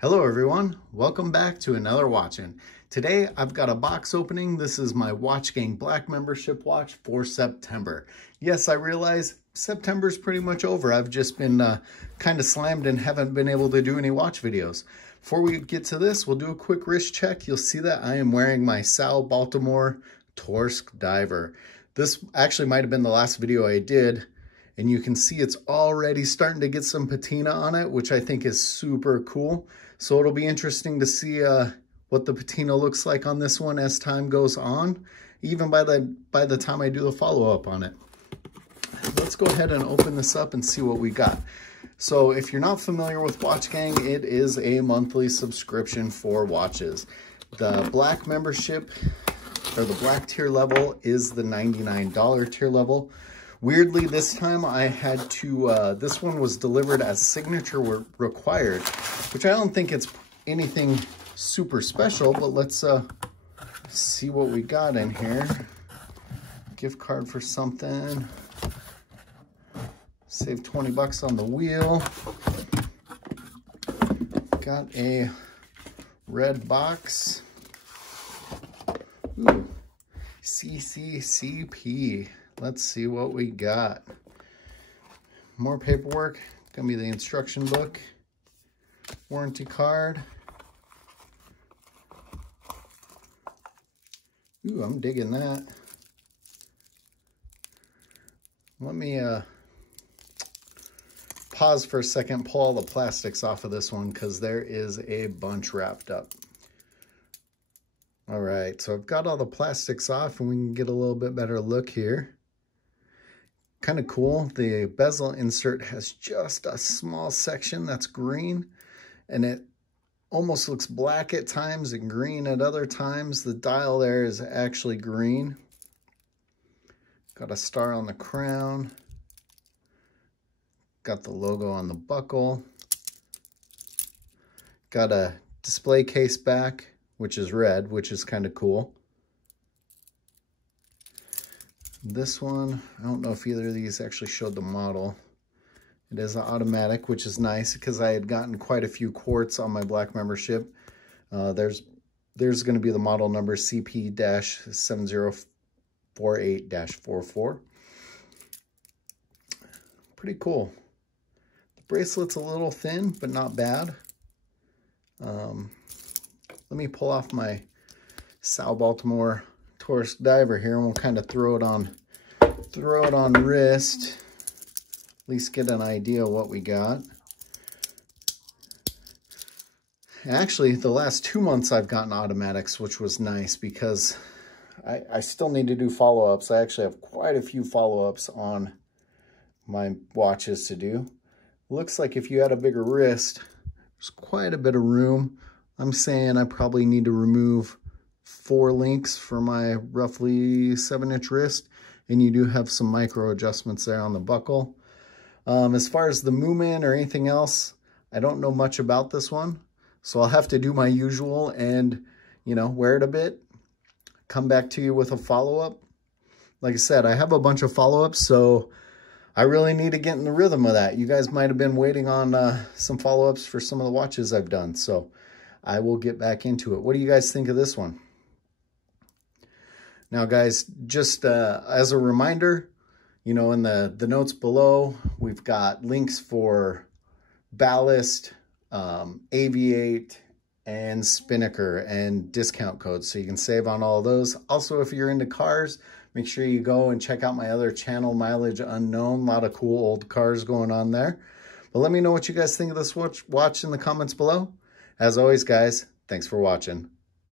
Hello everyone, welcome back to another Watchin. Today I've got a box opening. This is my watchgang Black membership watch for September. Yes, I realize September's pretty much over. I've just been kind of slammed and haven't been able to do any watch videos. Before we get to this, we'll do a quick wrist check. You'll see that I am wearing my Sal Baltimore Torsk Diver. This actually might have been the last video I did. And you can see it's already starting to get some patina on it, which I think is super cool. So it'll be interesting to see what the patina looks like on this one as time goes on, even by the time I do the follow-up on it. Let's go ahead and open this up and see what we got. So if you're not familiar with watchgang, it is a monthly subscription for watches. The Black membership, or the Black tier level, is the $99 tier level. Weirdly, this time I had to, this one was delivered as signature required, which I don't think it's anything super special, but let's see what we got in here. Gift card for something. Save 20 bucks on the wheel. Got a red box. Ooh, CCCP. Let's see what we got. More paperwork. Gonna be the instruction book. Warranty card. Ooh, I'm digging that. Let me pause for a second, pull all the plastics off of this one because there is a bunch wrapped up. All right, so I've got all the plastics off and we can get a little bit better look here. Kind of cool. The bezel insert has just a small section that's green, and it almost looks black at times and green at other times. The dial there is actually green. Got a star on the crown. Got the logo on the buckle. Got a display case back, which is red, which is kind of cool. This one, I don't know if either of these actually showed the model. It is an automatic, which is nice because I had gotten quite a few quartz on my Black membership. There's going to be the model number CP-7048-44. Pretty cool. The bracelet's a little thin, but not bad. Let me pull off my Sal Baltimore Torsk Diver here, and we'll kind of throw it on wrist, at least get an idea of what we got. Actually, the last 2 months I've gotten automatics, which was nice because I still need to do follow-ups. I actually have quite a few follow-ups on my watches to do. Looks like if you had a bigger wrist, there's quite a bit of room. I'm saying I probably need to remove 4 links for my roughly 7-inch wrist, and you do have some micro adjustments there on the buckle. As far as the movement or anything else, I don't know much about this one, so I'll have to do my usual and, you know, wear it a bit, come back to you with a follow-up. Like I said, I have a bunch of follow-ups, so I really need to get in the rhythm of that. You guys might have been waiting on some follow-ups for some of the watches I've done, so I will get back into it. What do you guys think of this one? Now, guys, just as a reminder, you know, in the notes below, we've got links for Ballast, Aviate, and Spinnaker, and discount codes, so you can save on all of those. Also, if you're into cars, make sure you go and check out my other channel, Mileage Unknown. A lot of cool old cars going on there. But let me know what you guys think of this watch in the comments below. As always, guys, thanks for watching.